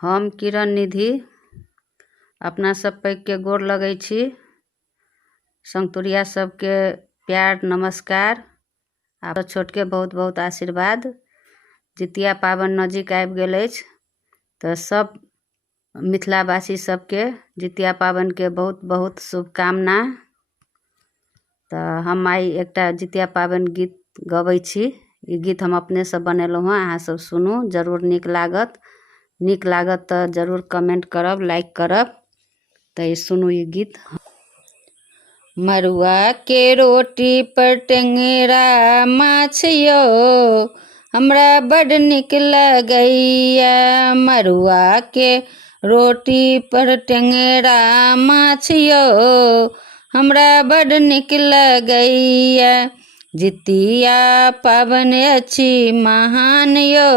हम किरण निधि अपना सब पैघ के गोर लगै छी। संगतुरिया सबके प्यार नमस्कार आ छोट के बहुत बहुत आशीर्वाद। जितिया पाबनि नजदीक आबि गेल अछि तऽ सब मिथिलावासी सबके जितिया पाबनि के बहुत बहुत शुभकामना। तऽ हम आइ एकटा जितिया पाबनि गीत गबै छी। ई गीत हम अपने से बनेलहुँ हँ, अहाँ सब सुनू, जरूर नीक लागत। नीक लागत तऽ जरूर कमेंट करब, लाइक करब। तऽ सुनू ई गीत। मरुआ के रोटी पर टेंगरा माछ यौ, हमरा बड नीक लगैया। मरुआ के रोटी पर टेंगरा माछ यौ, हमरा बड नीक लगैया। जितिया पाबनि अछि महान यौ,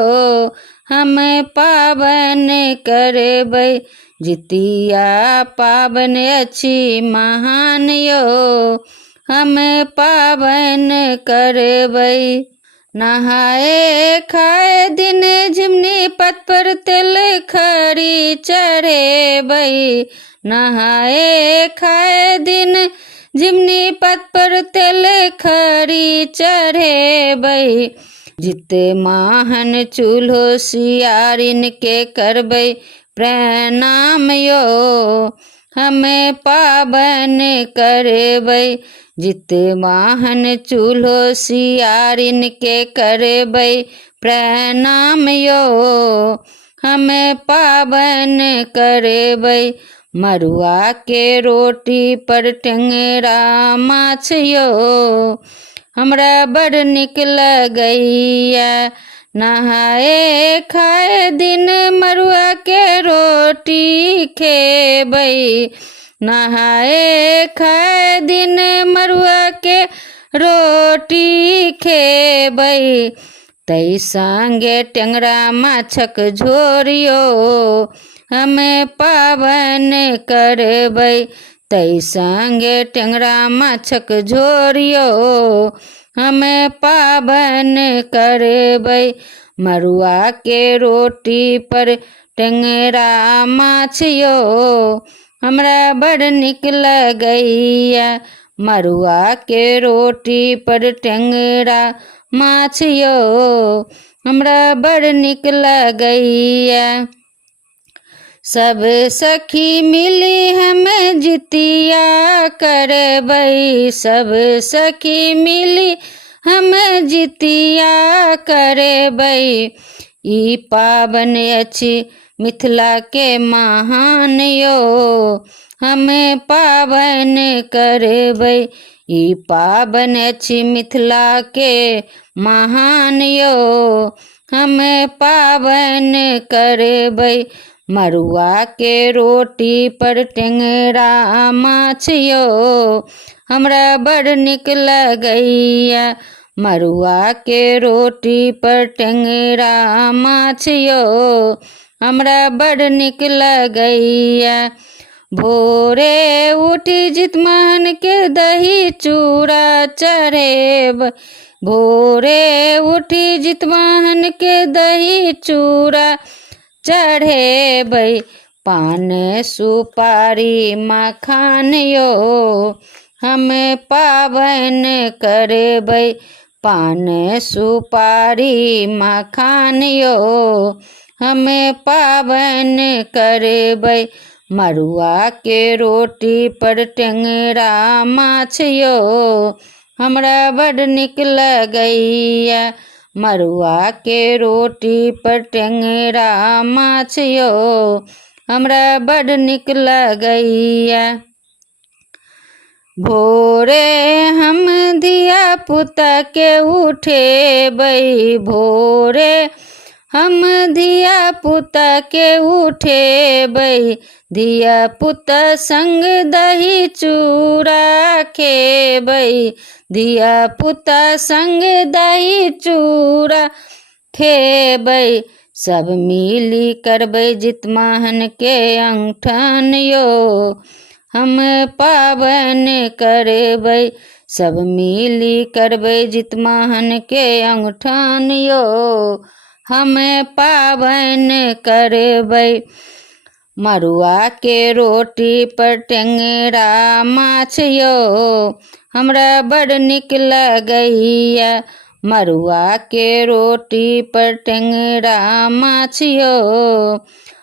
हम पाबनि करबै। जितिया पाबनि अछि महान यौ, हम पाबनि करबै। नहाए खाए दिन झिमनी पत पर तेल खरी चढ़ेबै। नहाए खाए दिन झिमनी पत पर तेल खरी चढ़ेबै। जितमाहन चूल्हो सियारिन के करबै प्रणाम यौ, हम पाबनि करबै। जितमाहन चूल्हो सियारिन के करबै प्रणाम यौ, हम पाबनि करबै। मरुआ के रोटी पर टेंगरा माछ यौ, हमरा बड़ नीक लगैया। नहाए खाए दिन मरुआ के रोटी खेबै। नहाए खाए दिन मरुआ के रोटी खेबै। तै संगे टेंगरा माछक झोर यौ, हम पाबनि करबै। तै संगे टेंगरा माछक झोर यौ, हम पाबनि करबै। मरुआ के रोटी पर टेंगरा माछ यौ, हमरा बड़ नीक लगैया। मरुआ के रोटी पर टेंगरा माछ यौ, हमरा बड़ नीक लगैया। सब सखी मिली हम जितिया करबै। सब सखी मिली हम जितिया करबै। ई पाबनि अछि मिथिला के महान यौ, हम पाबनि करबै। ई पाबनि अछि मिथिला के महान यौ, हम पाबनि करबै। मरुआ के रोटी पर टेंगरा माछ यौ, हमरा बड़ नीक लगैया। मरुआ के रोटी पर टेंगरा माछ यौ, हमरा बड़ नीक लगैया। भोरे उठी जितमाहन के दही चूड़ा चढ़ेबै। भोरे उठी जितमाहन के दही चूड़ा चढ़ेबै। पान सुपारी मखान यौ, हम पाबनि करबै। पान सुपारी मखान यौ, हम पाबनि करबै। मरुआ के रोटी पर टेंगरा माछ यौ, हमरा बड़ नीक लगैया। मरुआ के रोटी पर टेंगरा माछ यौ, हमरा बड़ नीक लगैया। भोरे हम धिया पुता के उठेबै। भोरे हम धिया पुता के उठेबै। धिया पुता संग दही चूड़ा खेबै। धिया पुता संग दही चूड़ा खेबै। सब मिली करबै जितमाहन के अंगठन यौ, हम पाबनि करबै। सब मिली करबै जितमाहन के अंगठन यौ, हमें पाबनि करबै। मड़ुआ के रोटी पर टेंगरा माछ यौ हमरा बड़ नीक लगैया। मड़ुआ के रोटी पर टेंगरा माछ यौ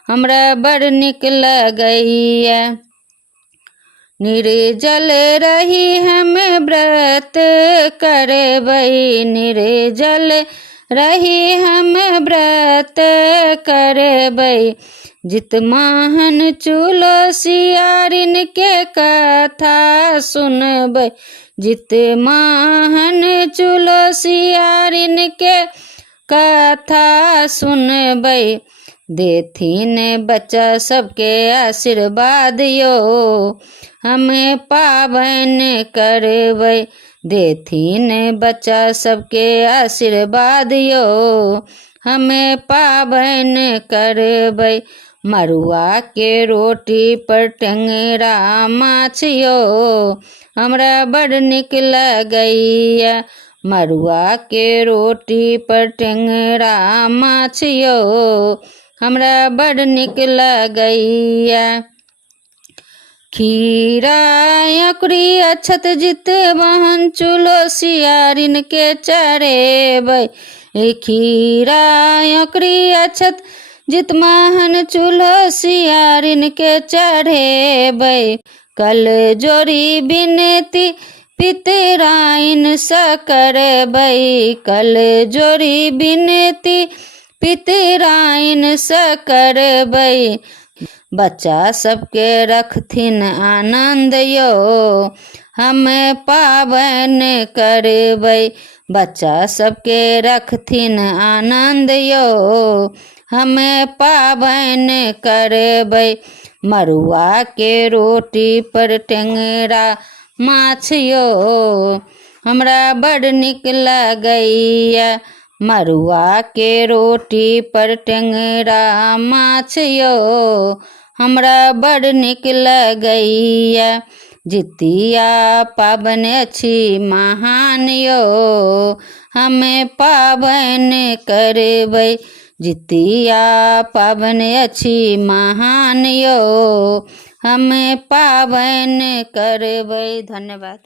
हमरा बड़ नीक लगैया। निर्जल रही हमें व्रत करबै। निर्जल रही हम व्रत करबै। जितमाहन तुलसियारिन के कथा सुनबै। जितमाहन तुलसियारिन के कथा सुनबै। देथिन बच्चा सबके आशीर्वाद यौ हमें पाबनि करबै। देथिन बच्चा सबके आशीर्वाद यौ हमें पाबनि करबै। मड़ुआ के रोटी पर टेंगरा माछ यौ हमरा बड़ नीक लगैया। मड़ुआ के रोटी पर टेंगरा माछ यौ हमरा बड़ नीक लगैया। खीरा अंकुरी अक्षत जितवाहन तुलसियारिन के चढ़ेबै। खीरा अंकुरी अक्षत जितवाहन तुलसियारिन के चढ़ेबै। कल जोड़ी बिनती पितराइन स करबै। कल जोड़ी बिनती पितराइन स करबै। बच्चा सबके रखथिन आनंद यौ हमें पाबनि करबै। बच्चा सबके रखथिन आनंद यौ हमें पाबनि करबै। मड़ुआ के रोटी पर टेंगरा माछ यौ हमरा बड़ नीक लगैया। मड़ुआ के रोटी पर टेंगरा माछ यौ हमरा बड़ नीक लगैया। जितिया पाबनि अछि महान यौ हमें पाबनि करबै। जितिया पाबनि अछि महान यौ हमें पाबनि करबै। धन्यवाद।